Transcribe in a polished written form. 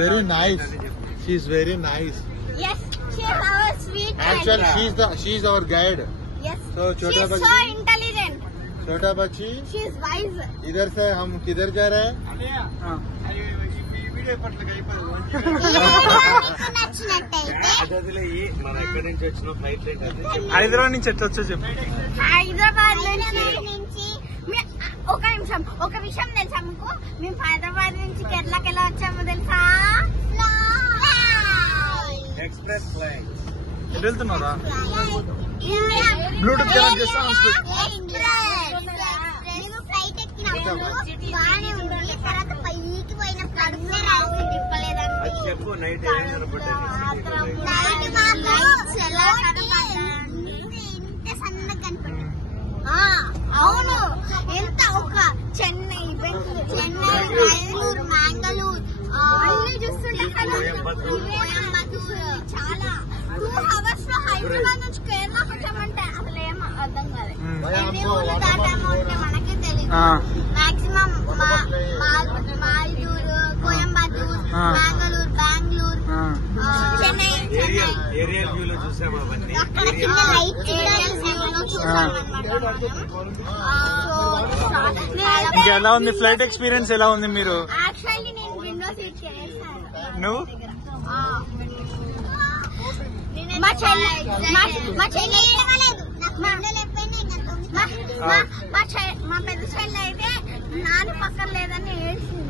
very nice. She's very nice. Yes, she's our sweet. Actually, she's our guide. Yes. So छोटा बच्ची. She's so intelligent. छोटा बच्ची. She's wise. इधर से हम किधर जा रहे हैं? హైదరాబాద్ నుంచి ఎట్లా వచ్చో చెప్పు. హైదరాబాద్ నుంచి ఒక విషయం తెలుసా మీకు? మేము హైదరాబాద్ నుంచి కేరళకి ఎలా వచ్చామో తెలుసా? Express flight. ఎటు వెళ్తున్నారా? బ్లూటూత్ కనెక్ట్ చేస్తా. ఫ్లైట్ ఎక్కినప్పుడు బాగానే ఉంది, తర్వాత పైకి పోయినప్పుడు అడుగునే రాసి తిప్పలేదండి. చెప్పు. నైట్ ఇంత సన్నగా కనపడ్డా. అవును, ఎంత ఒక చెన్నై, బెంగళూరు, మ్యాంగళూరు అన్ని చూస్తుంటే చాలా 2 hours లో హైదరాబాద్ నుంచి కేరళ వచ్చామంటే అసలు ఏం అర్థం కాదు. ఎన్ని ఊళ్ళు దాటామో అంటే మనకే తెలియదు. Maximum Maldur, Coimbatore, Mangalore, Bengaluru, Chennai. Aerial view లో చూసాము అవన్నీ. అక్కడ చిన్న లైట్ ఎలా ఉంది ఫ్లైట్ ఎక్స్పీరియన్స్? ఎలా ఉంది మీరు? యాక్చువల్లీ నేను విండో సీట్ చేశాను. నువ్వు? మా చెల్లి మా పెద్ద చెల్లి అయితే నాన్న పక్కన లేదని ఏడ్చింది.